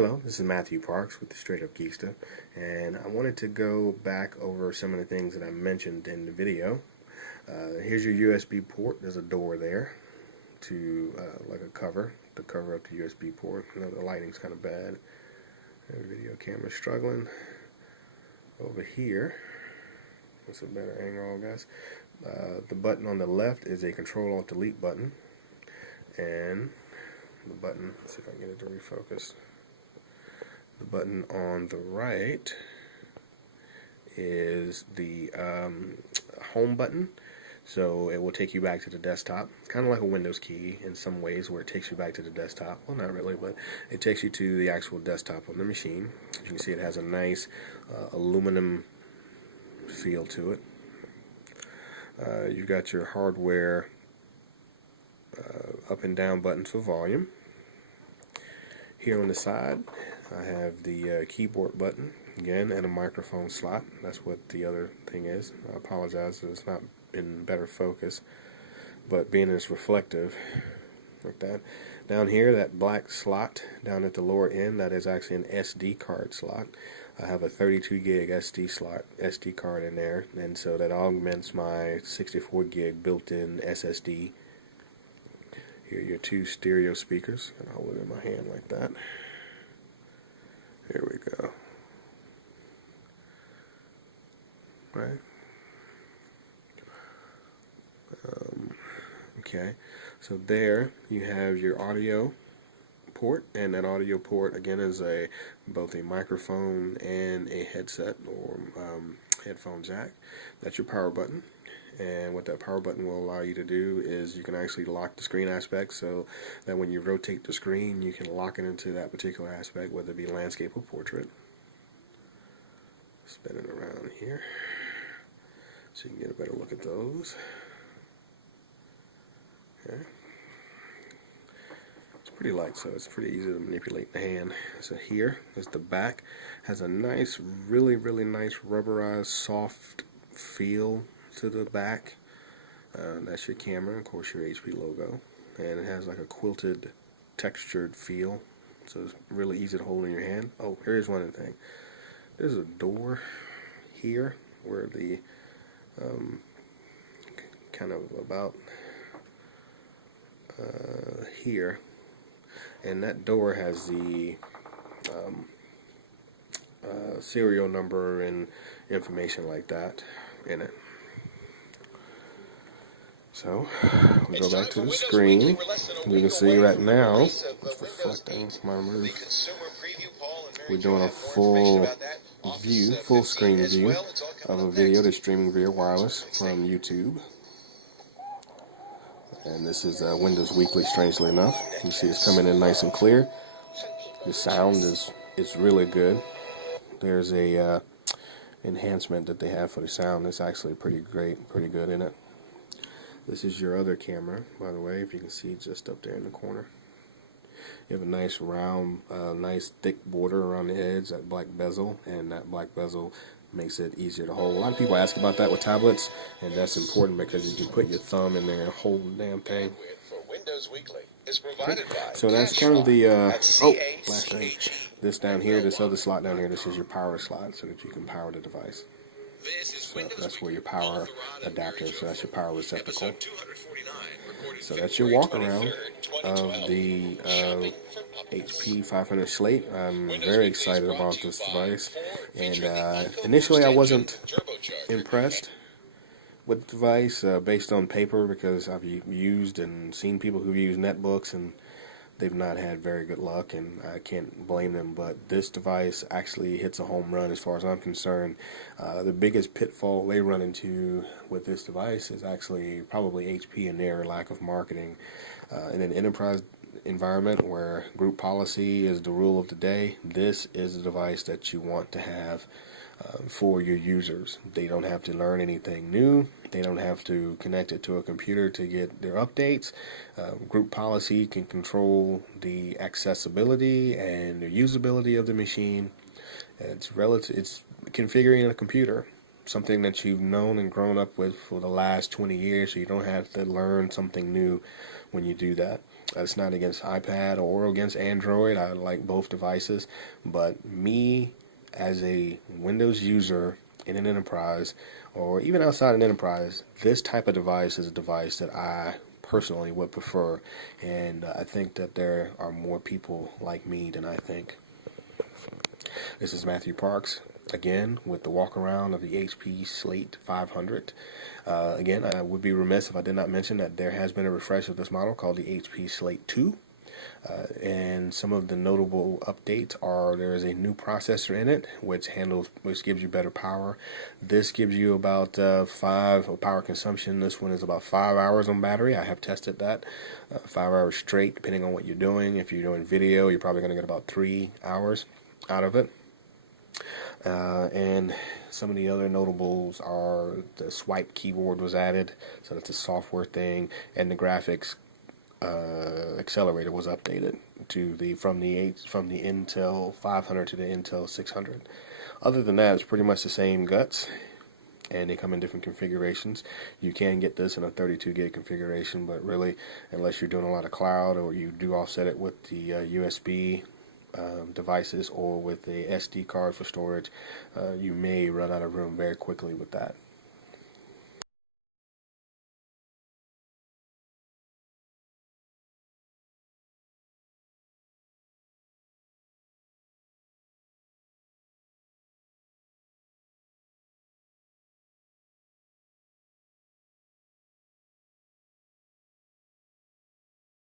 Hello, this is Matthew Parks with the Straight Up Geekster, and I wanted to go back over some of the things that I mentioned in the video. Here's your USB port. There's a door there to like a cover to cover up the USB port. I know the lighting's kind of bad. The video camera's struggling. Over here, what's a better angle, guys? The button on the left is a Control-Alt-Delete button, and the button, let's see if I can get it to refocus. The button on the right is the home button, so it will take you back to the desktop. It's kind of like a Windows key in some ways, where it takes you back to the desktop. Well, not really, but it takes you to the actual desktop on the machine. As you can see, it has a nice aluminum feel to it. You've got your hardware up and down buttons for volume. Here on the side, I have the keyboard button, again, and a microphone slot. That's what the other thing is. I apologize that it's not in better focus, but being it's reflective, like that. Down here, that black slot down at the lower end, that is actually an SD card slot. I have a 32 gig SD card in there, and so that augments my 64 gig built-in SSD. Here are your two stereo speakers, and I'll hold it in my hand like that. Here we go. Right. Okay, so there you have your audio port, and that audio port again is both a microphone and a headset or headphone jack. That's your power button. And what that power button will allow you to do is you can actually lock the screen aspect, so that when you rotate the screen, you can lock it into that particular aspect, whether it be landscape or portrait. Spin it around here so you can get a better look at those. Okay. It's pretty light, so it's pretty easy to manipulate in the hand. So here is the back. Has a nice, really nice rubberized, soft feel to the back. That's your camera, of course your HP logo, and it has like a quilted textured feel, so it's really easy to hold in your hand. Oh, here's one thing. There's a door here where the kind of about here, and that door has the serial number and information like that in it. So, we go back to the screen. You can see right now, it's reflecting my roof. We're doing a full screen view of a video that's streaming via wireless from YouTube. And this is Windows Weekly, strangely enough. You can see it's coming in nice and clear. The sound is really good. There's a enhancement that they have for the sound. It's actually pretty good in it. This is your other camera, by the way, if you can see just up there in the corner. You have a nice round, nice thick border around the edge, that black bezel, and that black bezel makes it easier to hold. A lot of people ask about that with tablets, and that's important because you can put your thumb in there and hold the damn thing. Okay. So that's kind of the, last thing. This down here, this other slot down here, this is your power slot so that you can power the device. So that's where your power adapter, so that's your power receptacle. So that's your walk around of the HP 500 Slate. I'm very excited about this device, and initially I wasn't impressed with the device based on paper, because I've used and seen people who've used netbooks and they've not had very good luck, and I can't blame them. But this device actually hits a home run as far as I'm concerned. The biggest pitfall they run into with this device is actually probably HP and their lack of marketing. In an enterprise environment where group policy is the rule of the day, this is a device that you want to have for your users. They don't have to learn anything new. They don't have to connect it to a computer to get their updates. Group policy can control the accessibility and the usability of the machine. It's configuring a computer, something that you've known and grown up with for the last 20 years, so you don't have to learn something new when you do that. That's not against iPad or against Android. I like both devices, but me as a Windows user in an enterprise, or even outside an enterprise, this type of device is a device that I personally would prefer, and I think that there are more people like me than I think. This is Matthew Parks, again, with the walk around of the HP Slate 500. Again, I would be remiss if I did not mention that there has been a refresh of this model called the HP Slate 2. And some of the notable updates are there is a new processor in it which gives you better power. This gives you about power consumption. This one is about 5 hours on battery. I have tested that, 5 hours straight, depending on what you're doing. If you're doing video, you're probably going to get about 3 hours out of it. And some of the other notables are the swipe keyboard was added, so that's a software thing, and the graphics accelerator was updated from the Intel 500 to the Intel 600. Other than that, it's pretty much the same guts, and they come in different configurations. You can get this in a 32 gig configuration, but really, unless you're doing a lot of cloud or you do offset it with the USB devices or with a SD card for storage, you may run out of room very quickly with that.